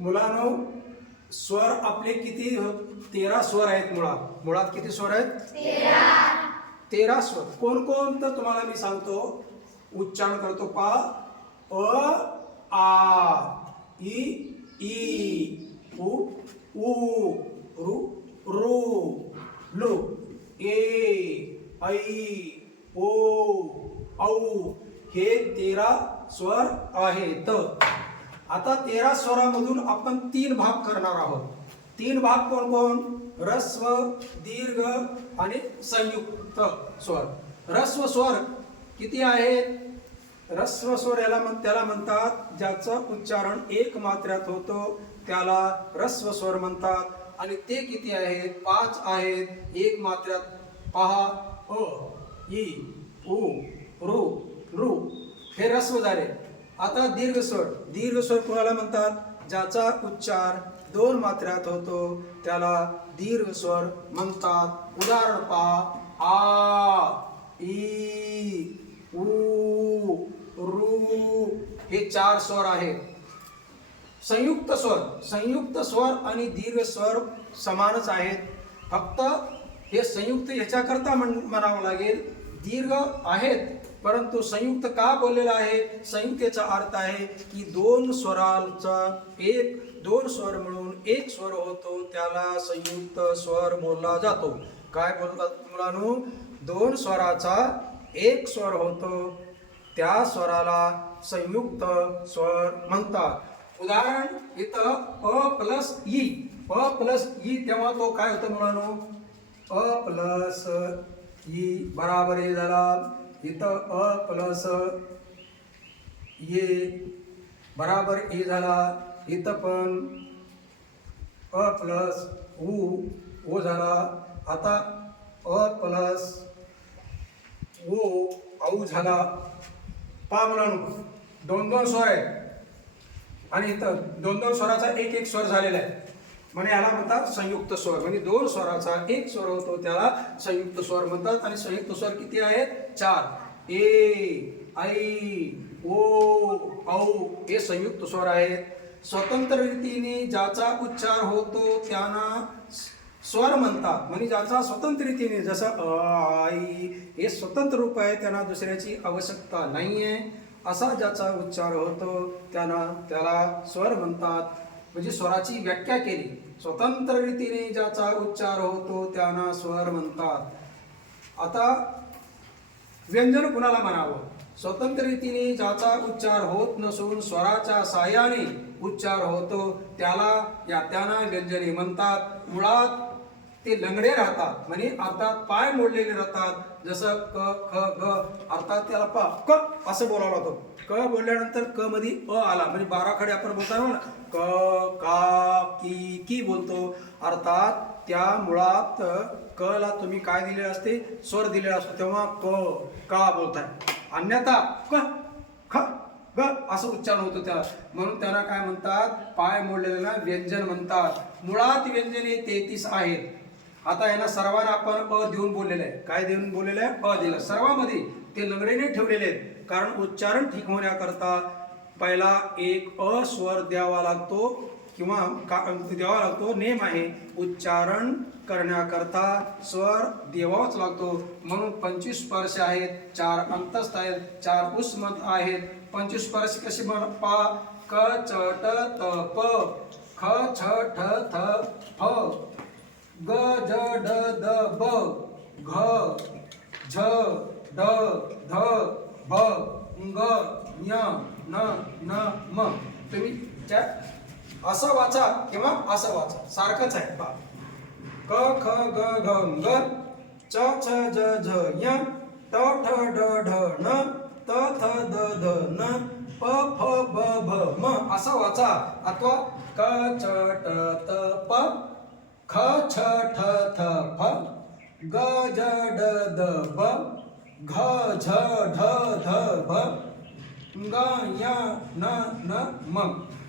मुलांनो, स्वर आपले किती 13 स्वर आहेत. मुळात किती स्वर आहेत? 13 स्वर. कोण कोण तर तुम्हाला मी सांगतो, उच्चारण करतो. पा, अ, आ, इ, ई, उ, ऊ, रू, रू, लू, ए, ऐ, ओ, औ. हे 13 स्वर आहेत. आता 13 स्वरामधून आपण 3 भाग करणार आहोत. 3 भाग कोण कोण? ऱ्हस्व, दीर्घ आणि संयुक्त स्वर. ऱ्हस्व स्वर किती आहेत? ऱ्हस्व स्वर त्याला म्हणतात ज्याचं उच्चारण एक मात्र्यात होतो त्याला ऱ्हस्व स्वर म्हणतात. आणि ते किती आहेत? 5 आहेत एक मात्र्यात. पहा, अ, ई, उ, रू, रू. हे ऱ्हस्व झाले. आता दीर्घ स्वर कोणाला म्हणतात? ज्याचा उच्चार 2 मात्र्यात होतो त्याला दीर्घ स्वर म्हणतात. उदाहरण पहा, आ, ई, उ, रू. हे 4 स्वर आहेत. संयुक्त स्वर आणि दीर्घ स्वर समानच आहेत. फक्त हे संयुक्त याच्याकरता म्हणावं लागेल, दीर्घ आहेत परंतु संयुक्त का बोललेला आहे? संयुक्तेचा अर्थ आहे की 2 स्वर मिळून एक स्वर होतो त्याला संयुक्त स्वर बोलला जातो. काय बोलतात मुलांनो? 2 स्वराचा एक स्वर होतो त्या स्वराला संयुक्त स्वर म्हणतात. उदाहरण इथं अ प्लस ई तेव्हा तो काय होतं मुलांनो? अ प्लस ई बराबर हे झाला. इथं अ प्लस ये बराबर ए झाला. इथं पण अ प्लस ओ झाला. आता अ प्लस औ झाला. पहा मुलांनो, 2 स्वर आहेत आणि इथं 2 स्वराचा एक स्वर झालेला आहे. म्हणजे याला म्हणतात संयुक्त स्वर. म्हणजे 2 स्वराचा एक स्वर होतो त्याला संयुक्त स्वर म्हणतात. आणि संयुक्त स्वर किती आहेत? 4. ए, ऐ, ओ, औ हे संयुक्त स्वर आहेत. स्वतंत्र रीतीने ज्याचा उच्चार होतो त्यांना स्वर म्हणतात. म्हणजे ज्याचा स्वतंत्र रीतीने, जसं अ, आई हे स्वतंत्र रूप आहे, त्यांना दुसऱ्याची आवश्यकता नाही आहे, असा ज्याचा उच्चार होतो त्याला स्वर म्हणतात. म्हणजे स्वराची व्याख्या केली. स्वतंत्र रीतीने ज्याचा उच्चार होतो त्यांना स्वर म्हणतात. आता व्यंजन कुणाला म्हणावं? स्वतंत्र रीतीने ज्याचा उच्चार होत नसून स्वराच्या साहाय्याने उच्चार होतो त्यांना व्यंजने म्हणतात. मुळात ते लंगडे राहतात, म्हणजे अर्थात पाय मोडलेले राहतात. जसं क, ख, ग. अर्थात त्याला क असं बोलावं लागतो. क बोलल्यानंतर क मध्ये अ आला, म्हणजे 12 खडे आपण बोलताना ना क, का, की बोलतो. अर्थात त्या मुळात क ला तुम्ही काय दिलेले असते? स्वर दिलेला असतो, तेव्हा क, का बोलताय. अन्यथा क, ख, ग असं उच्चारण होतं त्याला. म्हणून त्यांना काय म्हणतात? पाय मोडलेल्याला व्यंजन म्हणतात. मुळात व्यंजने 33 आहेत. आता यांना सर्वांना आपण अ देऊन बोललेलं आहे. काय देऊन बोललेलं आहे? अ दिलं. सर्वांमध्ये ते लंगडेने ठेवलेले आहेत. कारण उच्चारण ठीक होण्याकरता पहिला एक अ स्वर द्यावा लागतो किंवा द्यावा लागतो. नेम आहे. उच्चारण करण्याकरता स्वर द्यावाच लागतो. म्हणून 25 स्पर्श आहेत, 4 अंतस्थ आहेत, 4 उस्मत आहेत. 25 स्पर्श कशी पा? क, च, ट, त, प, ख, छ, ठ, थ, फ, ग, ज, ड, द, ब, घ, झ, ड, ध, भ, ग, ञ, न, न, म. तुम्ही असं वाचा किंवा असं वाचा, सारखंच आहे. पहा, क, ख, ग, घ, ग, च, छ, ज, झ, ञ, ट, ठ, ड, ढ, ण, त, थ, द, ध, न, प, फ, ब, भ, म असं वाचा. अथवा क, च, ट, त, प, ख, छ, ठ, थ, फ, ग, ज, ड, द, ब, घ, झ, ढ, ध, भ, ङ, ञ, न, न, म.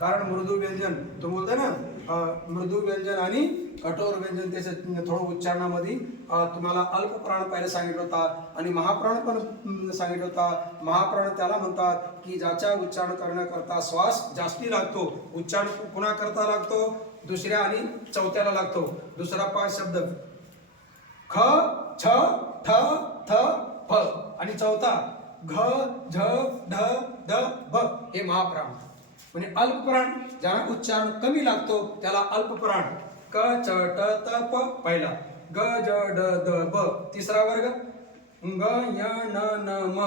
कारण मृदू व्यंजन तुम्ही बोलताय ना मृदू व्यंजन आणि कठोर व्यंजन त्याचे थोडं उच्चारणामध्ये तुम्हाला अल्पप्राण पहिला सांगितलं होता आणि महाप्राण पण सांगितलं होता. महाप्राण त्याला म्हणतात की ज्याच्या उच्चारण करण्याकरता श्वास जास्ती लागतो. उच्चारण पुन्हा करता लागतो, दुसऱ्या आणि चौथ्याला लागतो. दुसरा 5 शब्द ख छ ठ थ फ आणि चौथा घ झ ढ ध भ हे महाप्राण. म्हणजे अल्पप्राण ज्याला उच्चारण कमी लागतो त्याला अल्पप्राण. क च ट त प पहिला, ग ज ड द ब तिसरा वर्ग, ग य न न म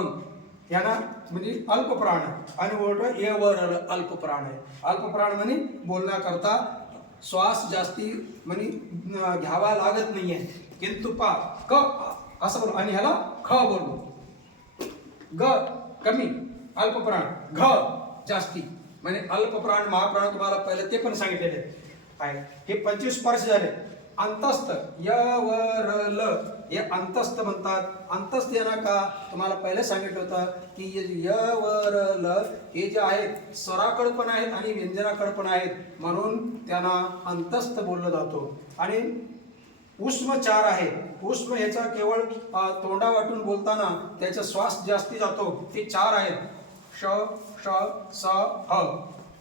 याला म्हणजे अल्पप्राण आणि बोलतो य वर अल्पप्राण आहे. अल्पप्राण म्हणजे बोलण्याकरता श्वास जास्ती म्हणजे घ्यावा लागत नाहीये. किंतु पा क असं बोल आणि ह्याला ख बोलू. ग कमी अल्पप्राण, घ जास्ती म्हणजे अल्पप्राण महाप्राण तुम्हाला पहिले ते पण सांगितलेले आहे. हे 25 स्पर्श झाले. अंतस्थ य व र ल हे अंतस्थ म्हणतात. अंतस्थ यांना का तुम्हाला पहिले सांगितलं होतं की य व र ल हे जे आहेत स्वराकडे पण आहेत आणि व्यंजनाकडे पण आहेत म्हणून त्यांना अंतस्थ बोललं जातो. आणि उष्म 4 आहे. उष्म ह्याचा केवळ तोंडा वाटून बोलताना त्याचा श्वास जास्ती जातो. ते 4 आहेत. श श स ह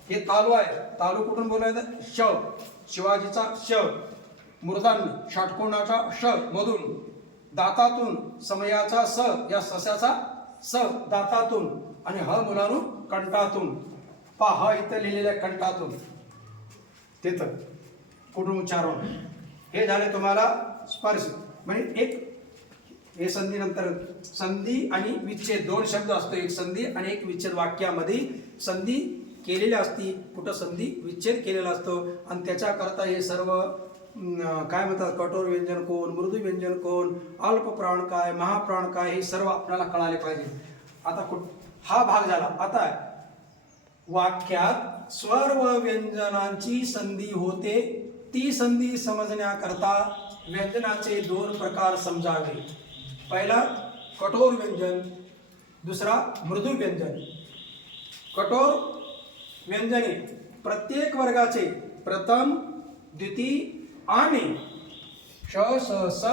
हे तालू आहे. तालू कुठून बोलायचं? श शिवाजीचा श, मूर्धान्य षटकोनाचा श मधून, दातातून समयाचा स या सस्याचा स दातातून आणि ह मुलांनो कंठातून. ह इथं लिहिलेल्या कंठातून तिथं कुठून उच्चारण. हे झाले तुम्हाला स्पर्श. म्हणजे एक हे संधी नंतर संधी आणि विच्छेद 2 शब्द असतो. एक संधी आणि एक विच्छेद. वाक्यामध्ये संधी केलेली असती, कुठं संधी विच्छेद केलेला असतो आणि त्याच्याकरता हे सर्व काय म्हणतात कठोर व्यंजन कोण, मृदू व्यंजन कोण, अल्पप्राण काय, महाप्राण काय हे सर्व आपल्याला कळाले पाहिजे. आता हा भाग झाला. आता वाक्यात स्वर व व्यंजनांची संधी होते. ती संधी समजण्याकरता व्यंजनाचे 2 प्रकार समजावे. पहिला कठोर व्यंजन, दुसरा मृदू व्यंजन. कठोर व्यंजने प्रत्येक वर्गाचे प्रथम, द्वितीय आणि श स स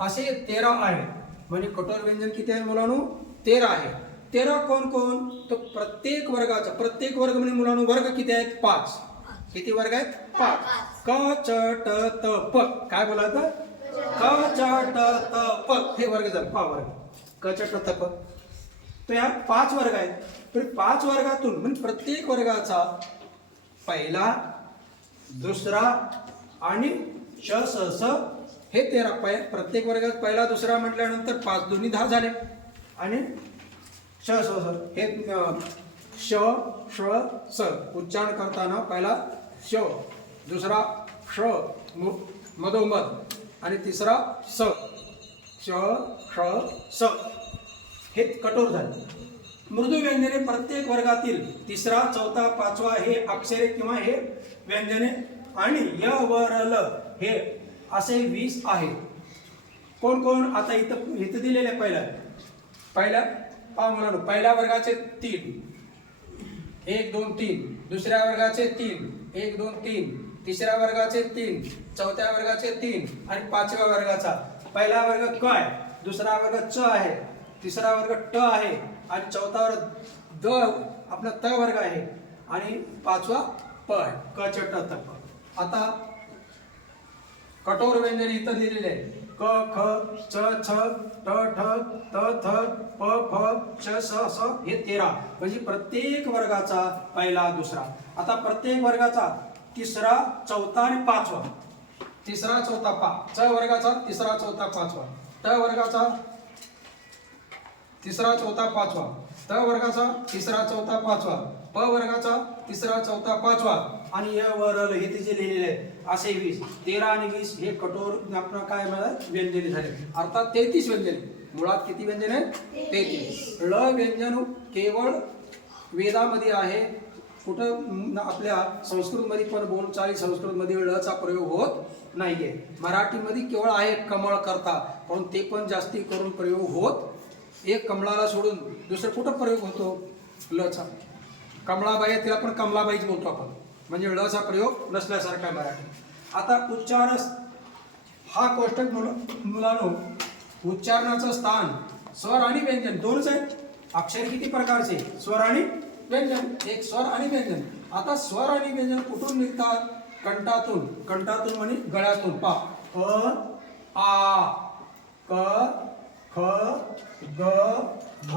असे 13 आहे. म्हणजे कठोर व्यंजन किती आहे मुलांनो? 13 आहे. 13 कोण कोण? तो प्रत्येक वर्गाचा. प्रत्येक वर्ग म्हणजे मुलांनो वर्ग किती आहेत? 5. किती वर्ग आहेत? 5. क च ट त प काय बोलायचं? क च ट त प हे वर्ग झाले. पा वर्ग क च ट त प. तर या 5 वर्ग आहेत. तर 5 वर्गातून म्हणजे प्रत्येक वर्गाचा पहिला, दुसरा आणि श स स हे 13 प्रत्येक वर्गात पहिला दुसरा म्हटल्यानंतर 5 दोन्ही 10 झाले. आणि श स स हे श श स उच्चारण करताना पहिला श, दुसरा श मधोमध आणि तिसरा स, श श स हे कठोर झाले. मृदू व्यंजने प्रत्येक वर्गातील 3रा, 4था, 5वा हे अक्षरे किंवा हे व्यंजने आणि य व र ल हे असे 20 आहेत. कोण कोण? आता इथं दिलेले पहिल्या पहा मुलांनो. पहिल्या वर्गाचे 3, 1 2 3, दुसऱ्या वर्गाचे 3, 1 2 3, तिसऱ्या वर्गाचे 3, चौथ्या वर्गाचे 3 आणि 5व्या वर्गाचा. पहिला वर्ग क आहे, दुसरा वर्ग च आहे, तिसरा वर्ग ट आहे आणि चौथा वर्ग द आपला त वर्ग आहे आणि 5वा प आहे. क च ट त प. आता कठोर व्यंजन इथं दिलेले आहे. क ख च छ ट ठ त थ प फ श स स हे 13. म्हणजे प्रत्येक वर्गाचा पहिला, दुसरा. आता प्रत्येक वर्गाचा 3रा, 4था आणि 5वा. 3रा, 4था, 5. च वर्गाचा 3रा, 4था, 5वा. ट वर्गाचा 3रा, 4था, 5वा. त वर्गाचा 3रा, 4था, 5वा. प वर्गाचा 3रा, 4था, 5वा आणि य व र हे तिचे लिहिलेले आहेत. असे 20. 13 आणि 20 हे कठोर आपण काय म्हणतात व्यंजने झाले. अर्थात 33 व्यंजने. मुळात किती व्यंजने? 33. ळ व्यंजन केवळ वेदामध्ये आहे. कुठं आपल्या संस्कृतमध्ये पण बोलचाली संस्कृतमध्ये ळचा प्रयोग होत नाहीये. मराठीमध्ये केवळ आहे कमळ करता, पण ते पण जास्ती करून प्रयोग होत. एक कमळाला सोडून दुसरं कुठं प्रयोग होतो लचा? कमळाबाई तिला पण कमलाबाईच बोलतो आपण, म्हणजे ळचा प्रयोग नसल्यासारखा आहे मराठी. आता उच्चार हा कोष्टक मुलांनो, उच्चारणाचं स्थान स्वर आणि व्यंजन दोनच आहेत. अक्षर किती प्रकारचे? स्वर आणि व्यंजन. एक स्वर आणि व्यंजन. आता स्वर आणि व्यंजन कुठून निघतात? कंठातून. कंठातून म्हणजे गळ्यातून. पा अ आ क ख ग घ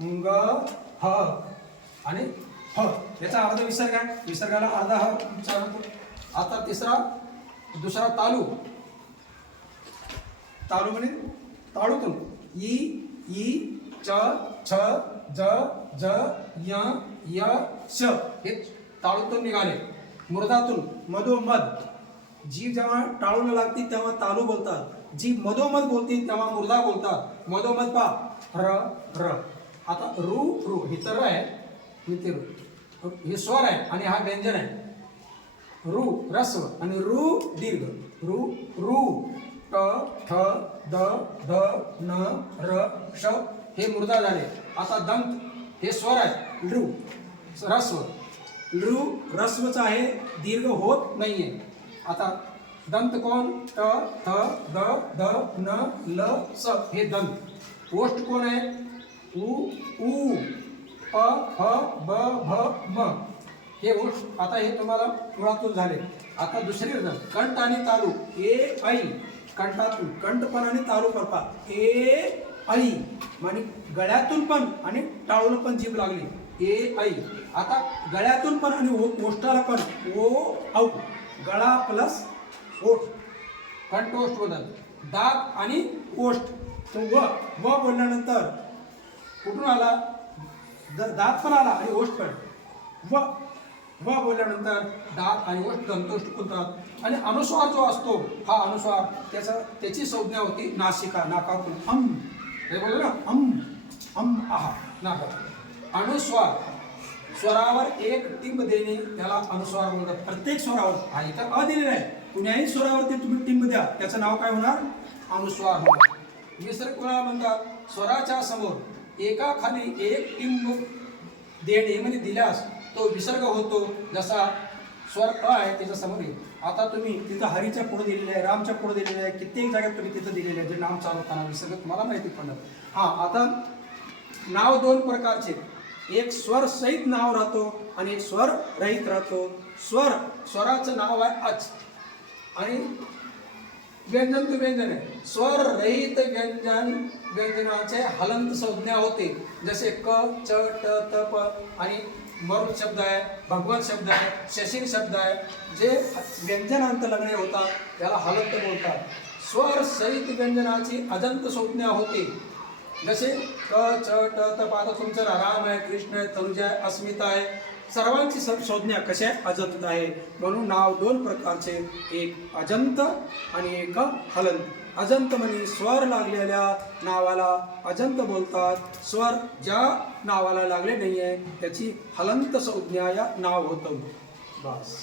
ङ ह आणि ह. याचा अर्ध विसर्ग आहे. विसर्गाला अर्धा ह उच्चार होतो. आता दुसरा तालू. तालू म्हणजे ताळूतून ई ई च छ ज ज य य श हे ताळूतून निघाले. मुर्दातून मधोमध. जीभ जेव्हा टाळूला लागते तेव्हा तालू बोलतात. जीभ मधोमध बोलते तेव्हा मुर्दा बोलतात. मधोमध पा र र. आता रू रू हे तर आहे, हे स्वर आहे आणि हा व्यंजन आहे. रू रस्व आणि रू दीर्घ. रू रू ट ठ द ध न र श हे मुर्दा झाले. आता दंत हे स्वर आहे. लृ रस्व. लृ रस्वच आहे, दीर्घ होत नाहीये. आता दंत कोण? ट थ द ध न ल स हे दंत. ओष्ठ कोण आहे? उ ऊ प ह ब भ म हे ओष्ठ. आता हे तुम्हाला मुळातून झाले. आता दुसरी कंठ आणि तालू. ए ऐ कंठातून. कंठ पण आणि तालू पण पा. ए ऐ म्हणजे गळ्यातून पण आणि टाळूला पण जीभ लागली. ए ऐ. आता गळ्यातून पण आणि ओष्ठाला पण. ओ औ. गळा प्लस ओठ. कंठ ओष्ठ बदल. दात आणि ओष्ठ. तो व बोलल्यानंतर कुठून आला? दात पण आला आणि ओष्ठ पण. व बोलल्यानंतर दात आणि ओष्ठ दंतोष्ठ बोलतात. आणि अनुस्वार जो असतो हा अनुस्वार त्याची संज्ञा होती नासिका. नाकातून हे बोललो ना, आहा नाकातून. अनुस्वार स्वरावर एक टिंब देणे त्याला अनुस्वार बोलतात. प्रत्येक स्वरावर. हा इथं अ दिलेला आहे. कुण्याही स्वरावरती तुम्ही टिंब द्या, त्याचं नाव काय होणार? अनुस्वार होणार. विसर्ग कोणाला म्हणतात? स्वराच्या समोर एकाखाली एक टिंब देणे म्हणजे दिल्यास तो विसर्ग होतो. जसा स्वर अ आहे त्याच्या समोर येईल. आता तुम्ही तिथं हरीच्या पुढे दिलेले आहे, रामच्या पुढे दिलेले आहे, कित्येक जागेत तुम्ही तिथं दिलेले आहे जे नाम चालवताना विसर्ग तुम्हाला माहिती पडणार. हा आता नाव दोन प्रकारचे. एक स्वर सहित नाव राहतो आणि एक स्वर रहित राहतो. स्वराचं नाव आहे अच आणि व्यंजन तो व्यंजन आहे. स्वर रहित व्यंजनाचे हलंत संज्ञा होते. जसे क च ट त प आणि मरुत शब्द आहे, भगवत शब्द आहे, शशीर शब्द आहे. जे व्यंजनांत लगणे होतात त्याला हलंत बोलतात. स्वर सहित व्यंजनाची अजंत संज्ञा होते. जसे क च ट त प. आता तुमचं राम आहे, कृष्ण आहे, तनुजा आहे, अस्मिता आहे, सर्वांची संज्ञा कशा आहे? अजंत आहे. म्हणून नाव दोन प्रकारचे. एक अजंत आणि एक हलंत. अजंत म्हणजे स्वर लागलेल्या नावाला अजंत बोलतात. स्वर ज्या नावाला लागले नाही आहे त्याची हलंत संज्ञा या नाव होतं. बस.